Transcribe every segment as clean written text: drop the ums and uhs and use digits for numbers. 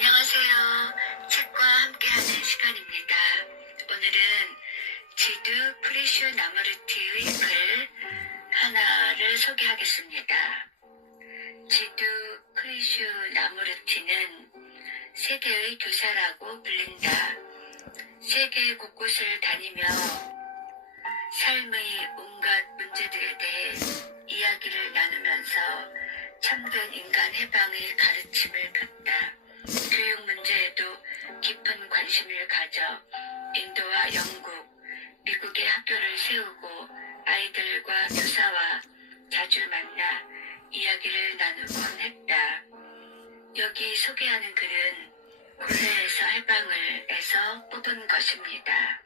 안녕하세요. 책과 함께하는 시간입니다. 오늘은 지두 프리슈 나무르티의 글 하나를 소개하겠습니다. 지두 프리슈 나무르티는 세계의 교사라고 불린다. 세계 곳곳을 다니며 삶의 온갖 문제들에 대해 이야기를 나누면서 참된 인간 해방의 가르침을 폈다. 교육 문제에도 깊은 관심을 가져 인도와 영국, 미국의 학교를 세우고 아이들과 교사와 자주 만나 이야기를 나누곤 했다. 여기 소개하는 글은 굴레에서 해방을에서 뽑은 것입니다.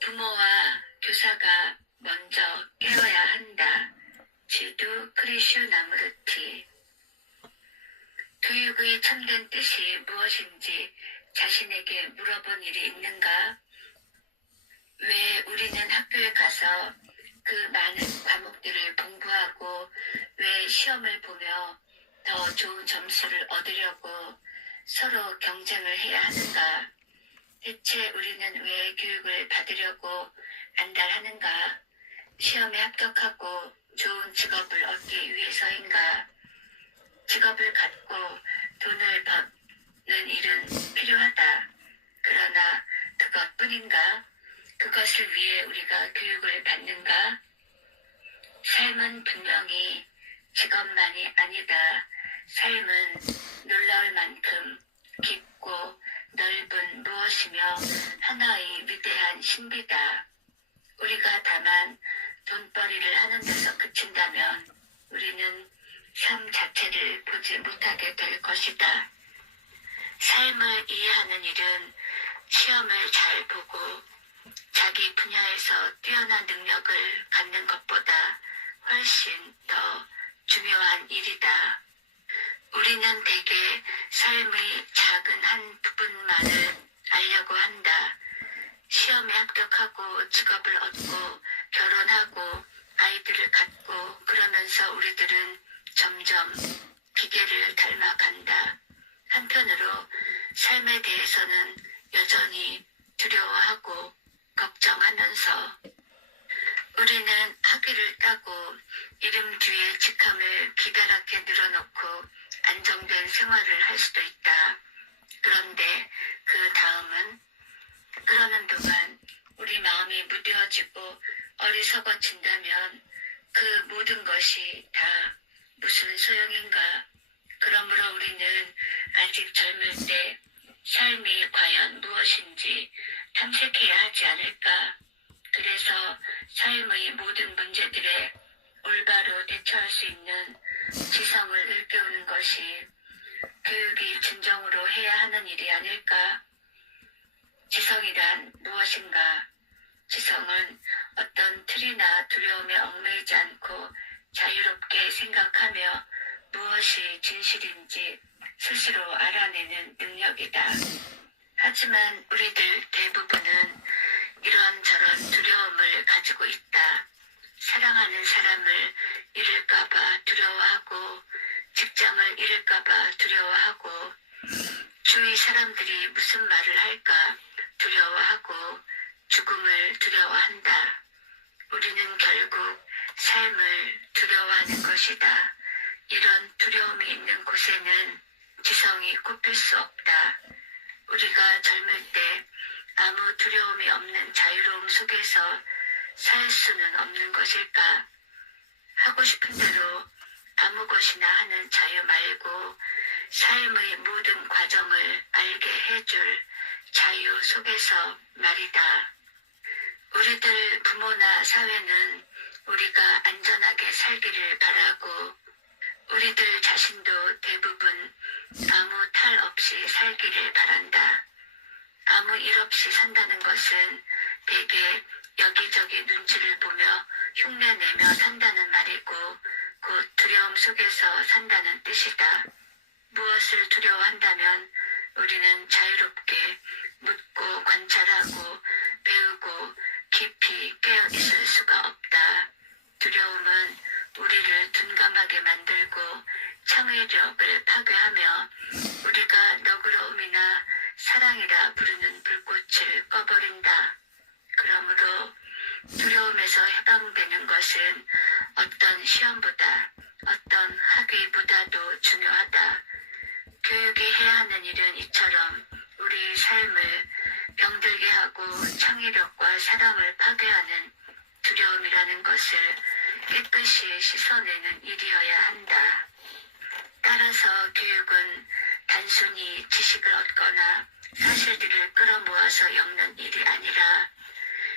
부모와 교사가 먼저 깨어야 한다. 지두 크리슈 나무르티. 교육의 참된 뜻이 무엇인지 자신에게 물어본 일이 있는가? 왜 우리는 학교에 가서 그 많은 과목들을 공부하고 왜 시험을 보며 더 좋은 점수를 얻으려고 서로 경쟁을 해야 하는가? 대체 우리는 왜 교육을 받으려고 안달하는가? 시험에 합격하고 좋은 직업을 얻기 위해서인가? 직업을 갖고 돈을 버는 일은 필요하다. 그러나 그것뿐인가? 그것을 위해 우리가 교육을 받는가? 삶은 분명히 직업만이 아니다. 삶은 놀라울 만큼 깊고 넓은 무엇이며 하나의 위대한 신비다. 우리가 다만 돈벌이를 하는 데서 그친다면 우리는 삶 자체를 보지 못하게 될 것이다. 삶을 이해하는 일은 시험을 잘 보고 자기 분야에서 뛰어난 능력을 갖는 것보다 훨씬 더 중요한 일이다. 우리는 대개 삶의 작은 한 부분만을 알려고 한다. 시험에 합격하고 직업을 얻고 결혼하고 아이들을 갖고 그러면서 우리들은 점점 기계를 닮아간다. 한편으로 삶에 대해서는 여전히 두려워하고 걱정하면서 우리는 학위를 따고 이름 뒤에 직함을 기다랗게 늘어놓고 안정된 생활을 할 수도 있다. 그런데 그 다음은 그러는 동안 우리 마음이 무뎌지고 어리석어진다면 그 모든 것이 다 무슨 소용인가? 그러므로 우리는 아직 젊을 때 삶이 과연 무엇인지 탐색해야 하지 않을까? 그래서 삶의 모든 문제들에 올바로 대처할 수 있는 지성을 일깨우는 것이 교육이 진정으로 해야 하는 일이 아닐까? 지성이란 무엇인가? 지성은 어떤 틀이나 두려움에 얽매이지 않고 자유롭게 생각하며 무엇이 진실인지 스스로 알아내는 능력이다. 하지만 우리들 대부분은 이런저런 두려움을 가지고 있다. 사랑하는 사람을 잃을까봐 두려워하고 직장을 잃을까봐 두려워하고 주위 사람들이 무슨 말을 할까 두려워하고 죽음을 두려워한다. 우리는 결국 삶을 두려워하는 것이다. 이런 두려움이 있는 곳에는 지성이 꼽힐 수 없다. 우리가 젊을 때 아무 두려움이 없는 자유로움 속에서 살 수는 없는 것일까? 하고 싶은 대로 아무 것이나 하는 자유 말고 삶의 모든 과정을 알게 해줄 자유 속에서 말이다. 우리들 부모나 사회는 우리가 안전하게 살기를 바라고 우리들 자신도 대부분 아무 탈 없이 살기를 바란다. 아무 일 없이 산다는 것은 대개 여기저기 눈치를 보며 흉내내며 산다는 말이고 곧 두려움 속에서 산다는 뜻이다. 무엇을 두려워한다면 우리는 자유롭게 묻고 관찰하고 배우고 깊이 깨어 있을 수가 없다. 두려움은 우리를 둔감하게 만들고 창의력을 파괴하며 우리가 너그러움이나 사랑이라 부르는 불꽃을 꺼버린다. 그러므로 두려움에서 해방되는 것은 어떤 시험보다 어떤 학위보다도 중요하다. 교육이 해야 하는 일은 이처럼 우리 삶을 병들게 하고 창의력과 사랑을 파괴하는 두려움이라는 것을 깨끗이 씻어내는 일이어야 한다. 따라서 교육은 단순히 지식을 얻거나 사실들을 끌어모아서 엮는 일이 아니라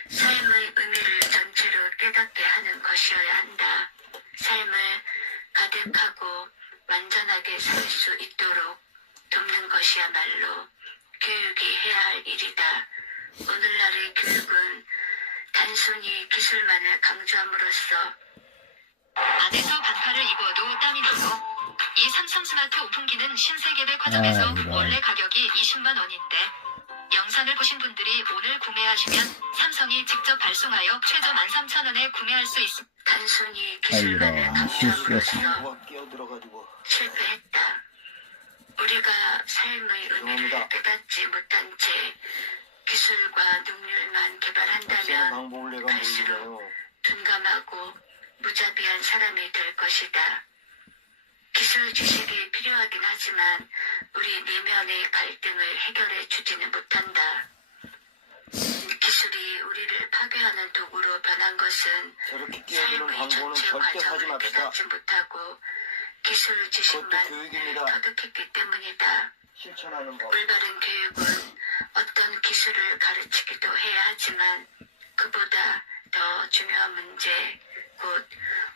삶의 의미를 전체로 깨닫게 하는 것이어야 한다. 삶을 가득하고 완전하게 살 수 있도록 돕는 것이야말로 교육이 해야 할 일이다. 오늘날의 교육은 단순히 기술만을 강조함으로써 안에서 반팔을 입어도 땀이 나고 이 삼성 스마트 오픈기는 신세계 백화점에서 원래 가격이 20만 원인데 영상을 보신 분들이 오늘 구매하시면 삼성이 직접 발송하여 최저 13,000원에 구매할 수 있습니다. 단순히 기술만을 강조함으로써 실패했다. 우리가 삶의 의미를 깨닫지 못한 채 기술과 능률만 개발한다면 갈수록 둔감하고 무자비한 사람이 될 것이다. 기술 지식이 필요하긴 하지만 우리 내면의 갈등을 해결해 주지는 못한다. 기술이 우리를 파괴하는 도구로 변한 것은 삶의 전체 과정을 깨닫지 못하고 기술 지식만 터득했기 때문이다. 올바른 교육은 어떤 기술을 가르치기도 해야 하지만 그보다 더 중요한 문제, 곧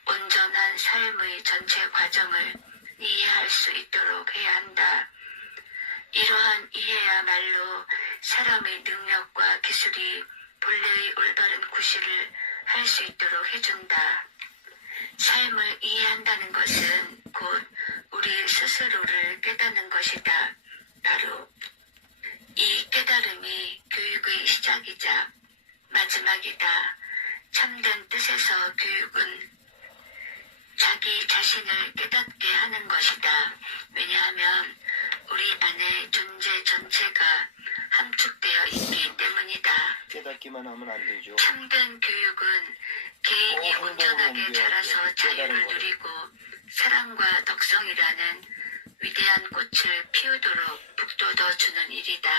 온전한 삶의 전체 과정을 이해할 수 있도록 해야 한다. 이러한 이해야말로 사람의 능력과 기술이 본래의 올바른 구실을 할 수 있도록 해준다. 삶을 이해한다는 것은 곧 우리 스스로를 깨닫는 것이다. 바로 이 깨달음이 교육의 시작이자 마지막이다. 참된 뜻에서 교육은 자기 자신을 깨닫게 하는 것이다. 왜냐하면 우리 안에 존재 전체가 함축되어 있기 때문이다. 깨닫기만 하면 안 되죠. 참된 교육은 개인이 온전하게 자라서 자유를 누리고 사랑과 덕성이라는 위대한 꽃을 피우도록 북돋워주는 일이다.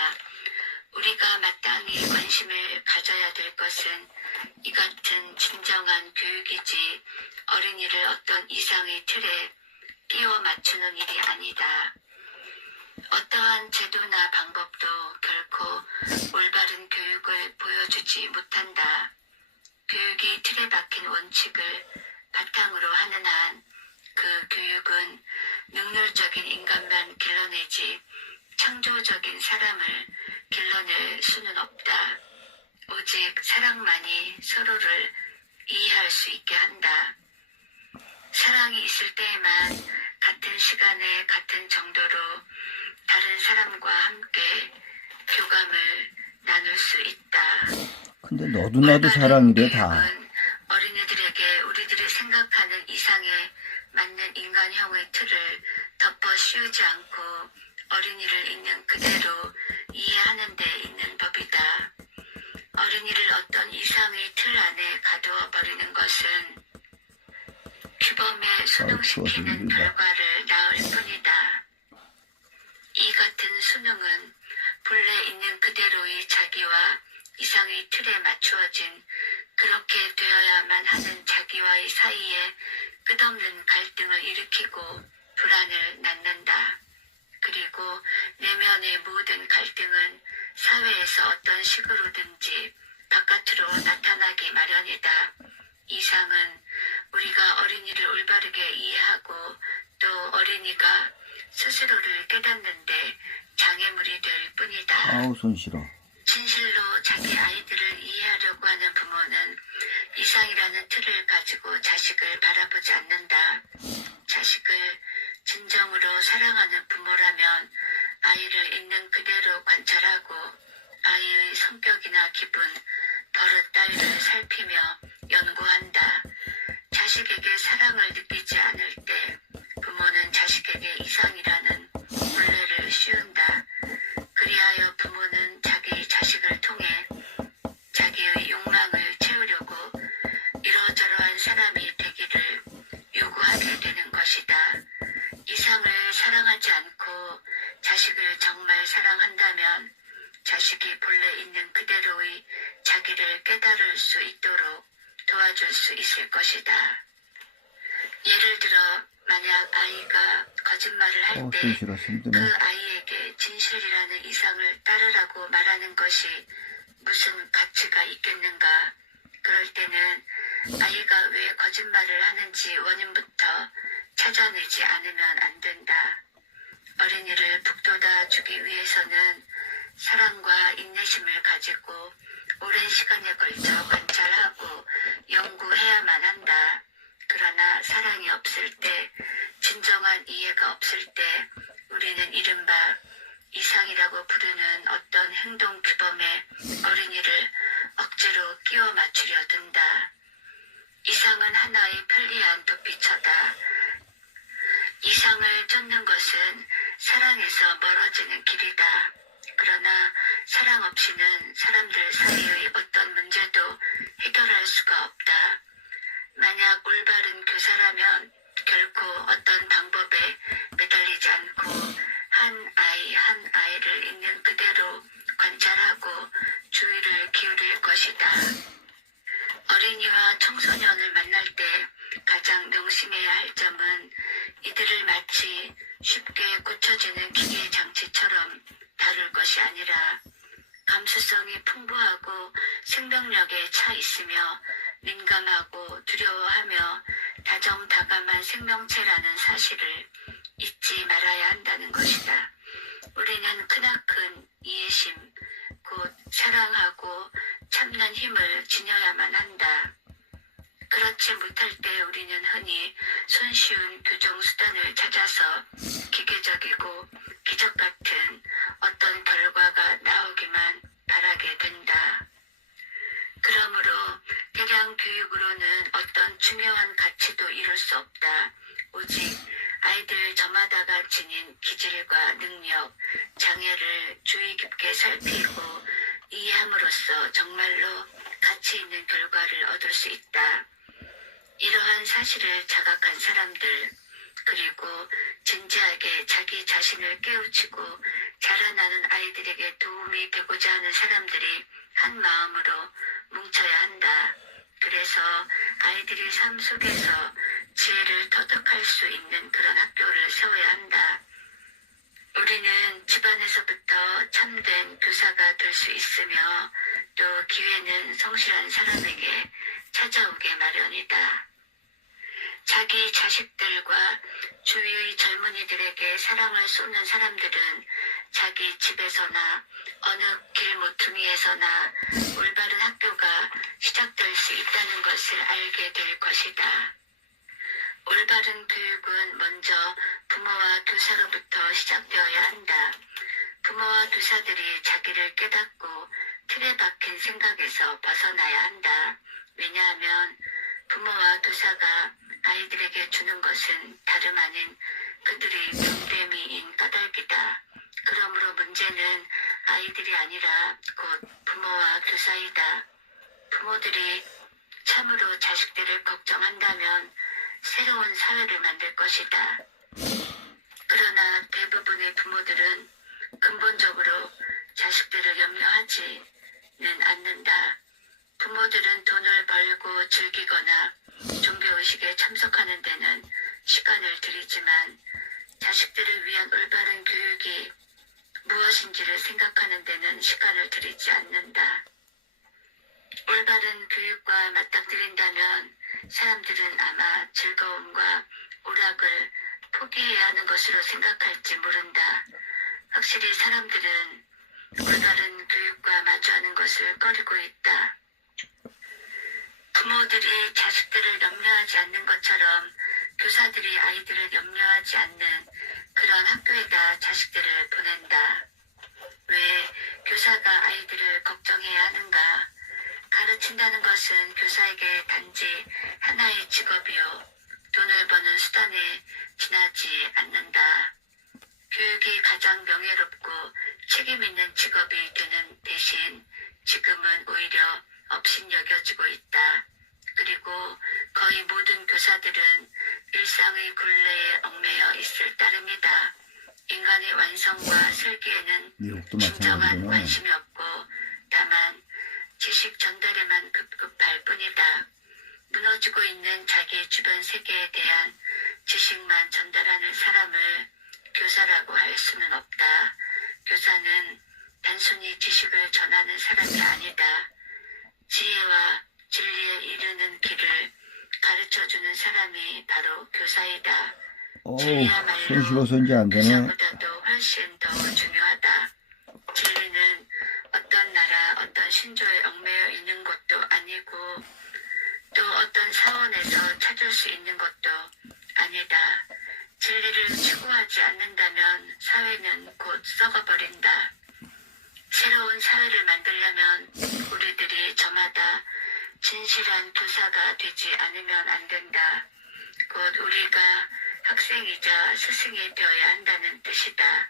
우리가 마땅히 관심을 가져야 될 것은 이 같은 진정한 교육이지 어린이를 어떤 이상의 틀에 끼워 맞추는 일이 아니다. 어떠한 제도나 방법도 결코 올바른 교육을 보여주지 못한다. 교육이 틀에 박힌 원칙을 바탕으로 하는 한 그 교육은 능률적인 인간만 길러내지 창조적인 사람을 길러낼 수는 없다. 오직 사랑만이 서로를 이해할 수 있게 한다. 사랑이 있을 때에만 같은 시간에 같은 정도로 다른 사람과 함께 교감을 나눌 수 있다. 근데 너도 나도 사랑이래 다. 어린이들에게 우리들이 생각하는 이상에 맞는 인간형의 틀을 덮어 씌우지 않고 어린이를 있는 그대로 이해하는 데 있는 법이다. 어린이를 어떤 이상의 틀 안에 가두어 버리는 것은 규범에 순응시키는 결과를 낳을 뿐이다. 이 같은 순응은 본래 있는 그대로의 자기와 이상의 틀에 맞추어진 그렇게 되어야만 하는 자기와의 사이에 끝없는 갈등을 일으키고 불안을 낳는다. 그리고 내면의 모든 갈등은 사회에서 어떤 식으로든지 바깥으로 나타나기 마련이다. 이상은 우리가 어린이를 올바르게 이해하고 또 어린이가 스스로를 깨닫는데 장애물이 될 뿐이다. 아우 손 싫어. 진실로 자기 아이들을 이해하려고 하는 부모는 이상이라는 틀을 가지고 자식을 바라보지 않는다. 자식을 진정으로 사랑하는 부모라면 아이를 있는 그대로 관찰하고 아이의 성격이나 기분, 버릇 따위를 살피며 연구한다. 자식에게 사랑을 느끼지 않을 때 부모는 자식에게 자식이 본래 있는 그대로의 자기를 깨달을 수 있도록 도와줄 수 있을 것이다. 예를 들어 만약 아이가 거짓말을 할 때 손 실어 힘드네. 그 아이에게 진실이라는 이상을 따르라고 말하는 것이 무슨 가치가 있겠는가? 그럴 때는 아이가 왜 거짓말을 하는지 원인부터 찾아내지 않으면 안 된다. 어린이를 북돋아 주기 위해서는 사랑과 인내심을 가지고 오랜 시간에 걸쳐 관찰하고 연구해야만 한다. 그러나 사랑이 없을 때, 진정한 이해가 없을 때 우리는 이른바 이상이라고 부르는 어떤 행동 규범에 어린이를 억지로 끼워 맞추려 든다. 이상은 하나의 편리한 도피처다. 이상을 쫓는 것은 사랑에서 멀어지는 길이다. 그러나 사랑 없이는 사람들 사이의 어떤 문제도 해결할 수가 없다. 만약 올바른 교사라면 결코 어떤 방법에 매달리지 않고 한 아이 한 아이를 있는 그대로 관찰하고 주의를 기울일 것이다. 어린이와 청소년을 만날 때 가장 명심해야 할 점은 이들을 마치 쉽게 고쳐지는 기계 장치처럼 다룰 것이 아니라 감수성이 풍부하고 생명력에 차 있으며 민감하고 두려워하며 다정다감한 생명체라는 사실을 잊지 말아야 한다는 것이다. 우리는 크나큰 이해심, 곧 사랑하고 참는 힘을 지녀야만 한다. 그렇지 못할 때 우리는 흔히 손쉬운 교정수단을 찾아서 기계적이고 기적 같은 어떤 결과가 나오기만 바라게 된다. 그러므로 대량 교육으로는 어떤 중요한 가치도 이룰 수 없다. 오직 아이들 저마다가 지닌 기질과 능력, 장애를 주의 깊게 살피고 이해함으로써 정말로 가치 있는 결과를 얻을 수 있다. 이러한 사실을 자각한 사람들, 그리고 진지하게 자기 자신을 깨우치고 자라나는 아이들에게 도움이 되고자 하는 사람들이 한 마음으로 뭉쳐야 한다. 그래서 아이들이 삶 속에서 지혜를 터득할 수 있는 그런 학교를 세워야 한다. 우리는 집안에서부터 참된 교사가 될 수 있으며 또 기회는 성실한 사람에게 찾아오게 마련이다. 자기 자식들과 주위의 젊은이들에게 사랑을 쏟는 사람들은 자기 집에서나 어느 길 모퉁이에서나 올바른 학교가 시작될 수 있다는 것을 알게 될 것이다. 올바른 교육은 먼저 부모와 교사로부터 시작되어야 한다. 부모와 교사들이 자기를 깨닫고 틀에 박힌 생각에서 벗어나야 한다. 왜냐하면 부모와 교사가 아이들에게 주는 것은 다름 아닌 그들의 분배미인 까닭이다. 그러므로 문제는 아이들이 아니라 곧 부모와 교사이다. 부모들이 참으로 자식들을 걱정한다면 새로운 사회를 만들 것이다. 그러나 대부분의 부모들은 근본적으로 자식들을 염려하지는 않는다. 부모들은 돈을 벌고 즐기거나 종교의식에 참석하는 데는 시간을 들이지만 자식들을 위한 올바른 교육이 무엇인지를 생각하는 데는 시간을 들이지 않는다. 올바른 교육과 맞닥뜨린다면 사람들은 아마 즐거움과 오락을 포기해야 하는 것으로 생각할지 모른다. 확실히 사람들은 올바른 교육과 마주하는 것을 꺼리고 있다. 부모들이 자식들을 염려하지 않는 것처럼 교사들이 아이들을 염려하지 않는 그런 학교에다 자식들을 보낸다. 왜 교사가 아이들을 걱정해야 하는가? 가르친다는 것은 교사에게 단지 하나의 직업이요, 돈을 버는 수단에 지나지 않는다. 교육이 가장 명예롭고 책임 있는 직업이 되는 대신 지금은 오히려 업신여겨지고 있다. 그리고 거의 모든 교사들은 일상의 굴레에 얽매여 있을 따름이다. 인간의 완성과 슬기에는 미국도 진정한 마찬가지구나. 관심이 없고 지식을 전하는 사람이 아니다. 지혜와 진리에 이르는 길을 가르쳐주는 사람이 바로 교사이다. 어우, 진리야말로 손 씻어서 이제 안 되네. 교사보다도 훨씬 더 중요하다. 진리는 어떤 나라, 어떤 신조에 얽매여 있는 것도 아니고 또 어떤 사원에서 찾을 수 있는 것도 아니다. 진리를 추구하지 않는다면 사회는 곧 썩어버린다. 새로운 사회를 만들려면 우리들이 저마다 진실한 교사가 되지 않으면 안 된다. 곧 우리가 학생이자 스승이 되어야 한다는 뜻이다.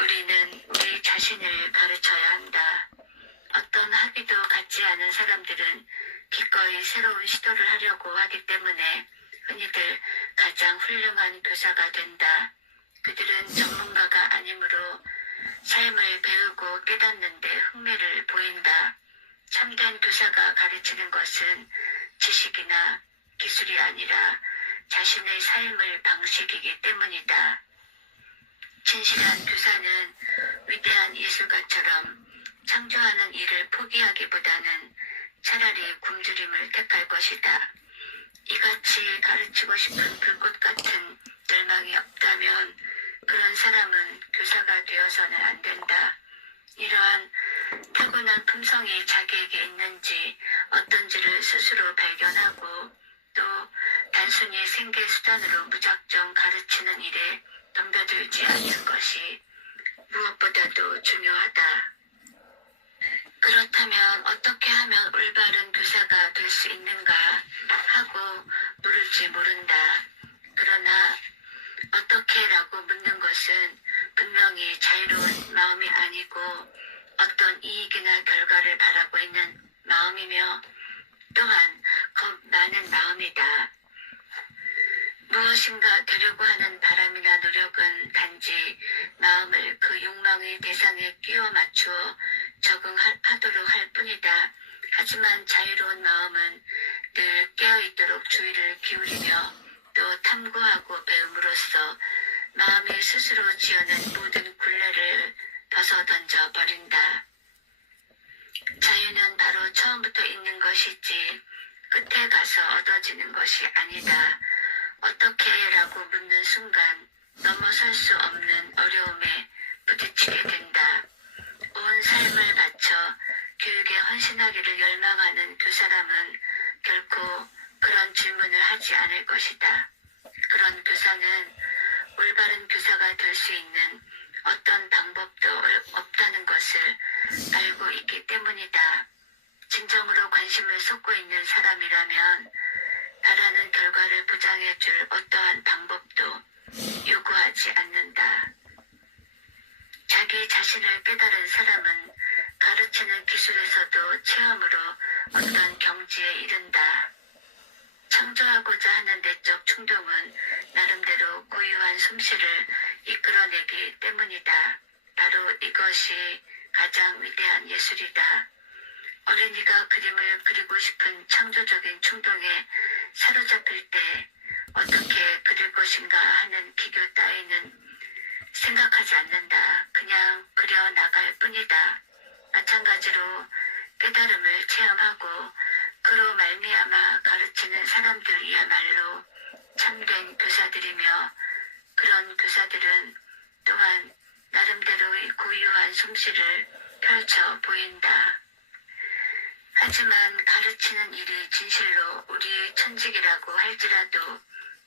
우리는 우리 자신을 가르쳐야 한다. 어떤 학위도 갖지 않은 사람들은 기꺼이 새로운 시도를 하려고 하기 때문에 흔히들 가장 훌륭한 교사가 된다. 그들은 전문가가 아니므로 삶을 배우고 깨닫는데 흥미를 보인다. 참된 교사가 가르치는 것은 지식이나 기술이 아니라 자신의 삶을 방식이기 때문이다. 진실한 교사는 위대한 예술가처럼 창조하는 일을 포기하기보다는 차라리 굶주림을 택할 것이다. 이같이 가르치고 싶은 불꽃 같은 열망이 없다면 그런 사람은 교사가 되어서는 안 된다. 이러한 타고난 품성이 자기에게 있는지 어떤지를 스스로 발견하고 또 단순히 생계 수단으로 무작정 가르치는 일에 덤벼들지 않는 것이 무엇보다도 중요하다. 그렇다면 어떻게 하면 올바른 교사가 될 수 있는가 하고 물을지 모른다. 그러나 어떻게라고 묻는 것은 분명히 자유로운 마음이 아니고 어떤 이익이나 결과를 바라고 있는 마음이며 또한 겁 많은 마음이다. 무엇인가 되려고 하는 바람이나 노력은 단지 마음을 그 욕망의 대상에 끼워 맞추어 적응하도록 할 뿐이다. 하지만 자유로운 마음은 늘 깨어있도록 주의를 기울이며 또 탐구하고 배움으로써 마음이 스스로 지어낸 모든 굴레를 벗어던져 버린다. 자유는 바로 처음부터 있는 것이지 끝에 가서 얻어지는 것이 아니다. 어떻게 라고 묻는 순간 넘어설 수 없는 어려움에 부딪히게 된다. 온 삶을 바쳐 교육에 헌신하기를 열망하는 그 사람은 결코 그런 질문을 하지 않을 것이다. 그런 교사는 올바른 교사가 될 수 있는 어떤 방법도 없다는 것을 알고 있기 때문이다. 진정으로 관심을 쏟고 있는 사람이라면 바라는 결과를 보장해줄 어떠한 방법도 요구하지 않는다. 자기 자신을 깨달은 사람은 가르치는 기술에서도 체험으로 어떤 경지에 이른다. 창조하고자 하는 내적 충동은 나름대로 고유한 솜씨를 이끌어내기 때문이다. 바로 이것이 가장 위대한 예술이다. 어린이가 그림을 그리고 싶은 창조적인 충동에 사로잡힐 때 어떻게 그릴 것인가 하는 기교 따위는 생각하지 않는다. 그냥 그려 나갈 뿐이다. 마찬가지로 깨달음을 체험하고 그로 말미암아 가르치는 사람들이야말로 참된 교사들이며 그런 교사들은 또한 나름대로의 고유한 솜씨를 펼쳐 보인다. 하지만 가르치는 일이 진실로 우리의 천직이라고 할지라도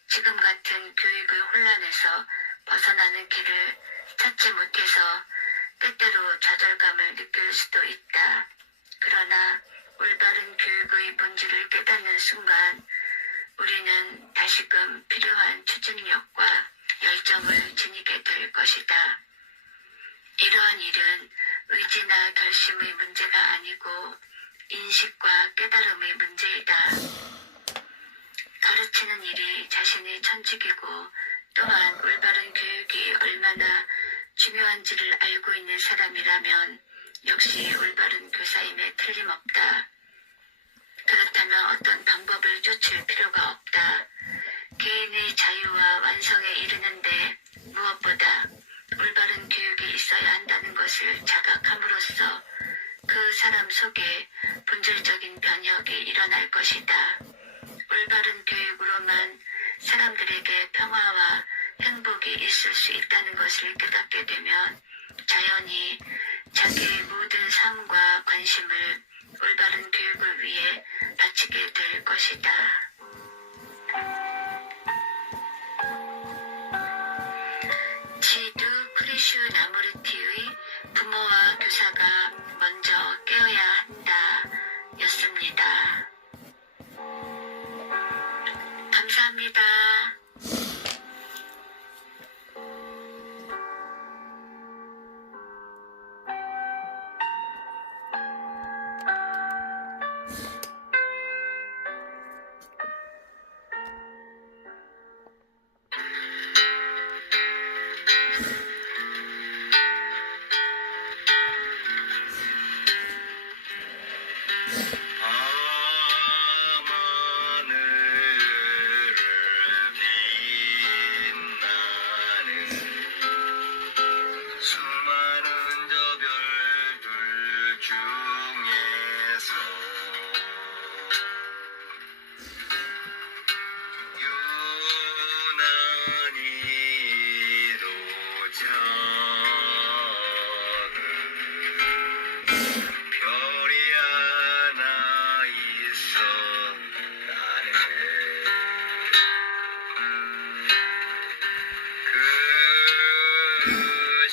지금 같은 교육의 혼란에서 벗어나는 길을 찾지 못해서 때때로 좌절감을 느낄 수도 있다. 그러나 올바른 교육의 본질을 깨닫는 순간 우리는 다시금 필요한 추진력과 열정을 지니게 될 것이다. 이러한 일은 의지나 결심의 문제가 아니고 인식과 깨달음의 문제이다. 가르치는 일이 자신의 천직이고 또한 올바른 교육이 얼마나 중요한지를 알고 있는 사람이라면 역시 올바른 교사임에 틀림없다. 그렇다면 어떤 방법을 쫓을 필요가 없다. 개인의 자유와 완성에 이르는데 무엇보다 올바른 교육이 있어야 한다는 것을 자각함으로써 그 사람 속에 본질적인 변혁이 일어날 것이다. 올바른 교육으로만 사람들에게 평화와 행복이 있을 수 있다는 것을 깨닫게 되면 자연히 자기의 모든 삶과 관심을 올바른 교육을 위해 바치게 될 것이다. 지두 크리슈 나무르티의 부모와 교사가 먼저 깨어야 한다 였습니다. 감사합니다. 수많은 저 별들 중에서 유난히도 작은 별이 하나 있었다네. 그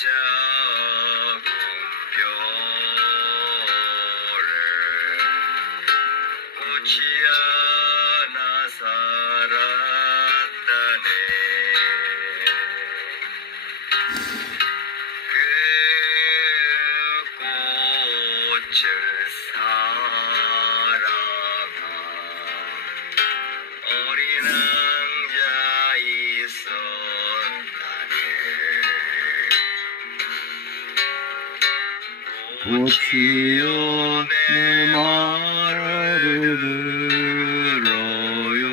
작은 별을 꽃이 하나 살았다네. 그 꽃을 사랑한 어린 왕자 있었다네. 꽃이여 내 말을 들어요.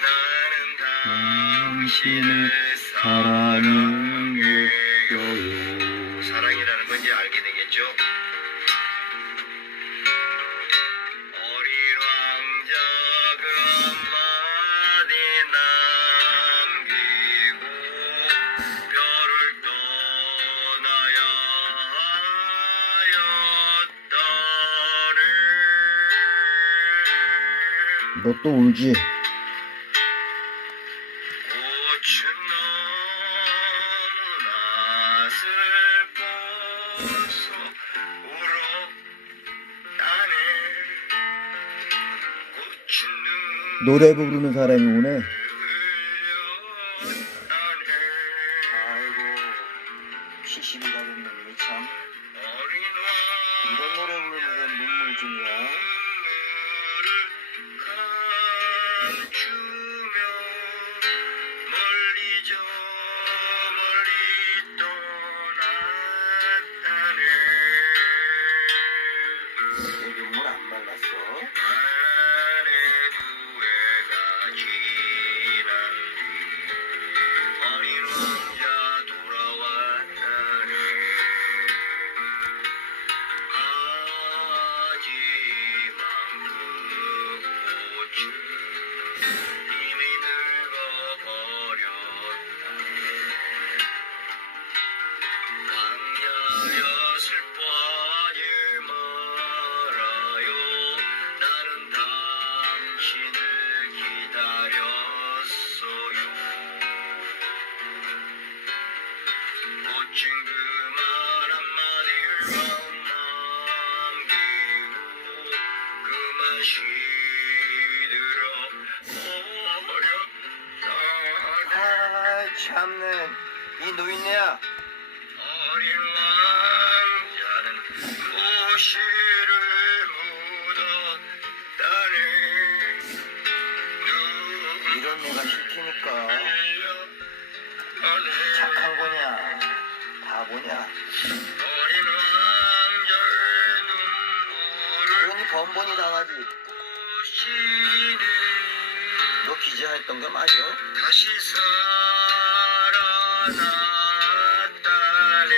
나는 당신의 사랑을 사랑을 느껴요. 사랑이라는 건지 알게 되겠죠? 어린 왕자 그 한마디 남기고 별을 떠나야 하였다네. 너 또 울지? 꽃은 너무나 슬퍼서 울었다네. 꽃은 노래 부르는 사람이 오네. 흘렸다네. 아이고 70이 다 됐네 참. 어린 이런 노래 부르면서 눈물 주냐? 감추며 멀리 저 멀리 떠났다네. 내 눈물 안 말랐어? 안에 두 해가 지난 뒤 어린 왕자 돌아왔다네. 하지만 그 꽃은 이미 늙어버렸다네. 왕자여 슬퍼하지 말아요. 나는 당신을 기다렸어요. 꽃은 그 말 한마디를 남기고 그만 시들어버렸다. 아 참네 이 노인네야. 어린 왕자는 도시를 묻었다네. 이런 내가 시키니까 눈물려가네. 착한 거냐 바보냐. 어린 왕자의 눈물을 그러니 번번이 당하지. 꽃이네. 너 기자했던 거 맞아? 다시 살아났다네.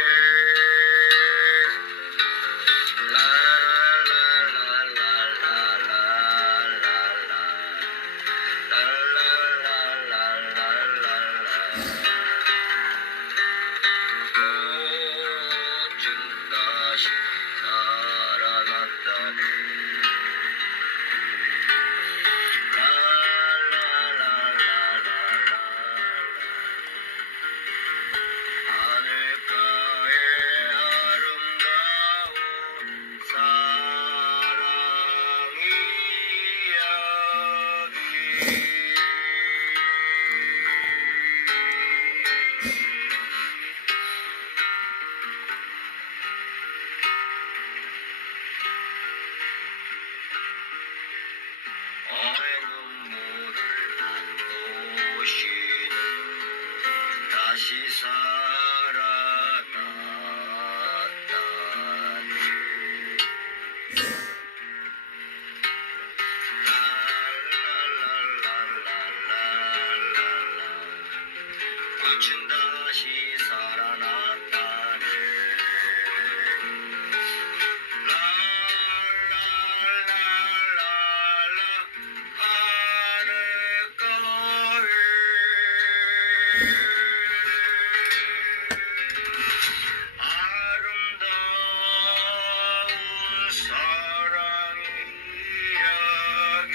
다시 꽃은 다시 살아났다네 랄랄랄랄라 하늘가에 아름다운 사랑의 이야기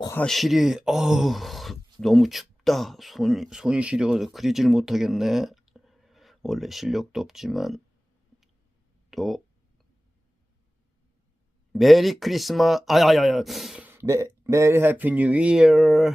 화실이 너무 춥다. 손이 시려서 그리질 못하겠네. 원래 실력도 없지만 또 메리 크리스마스 메리 해피 뉴 이어.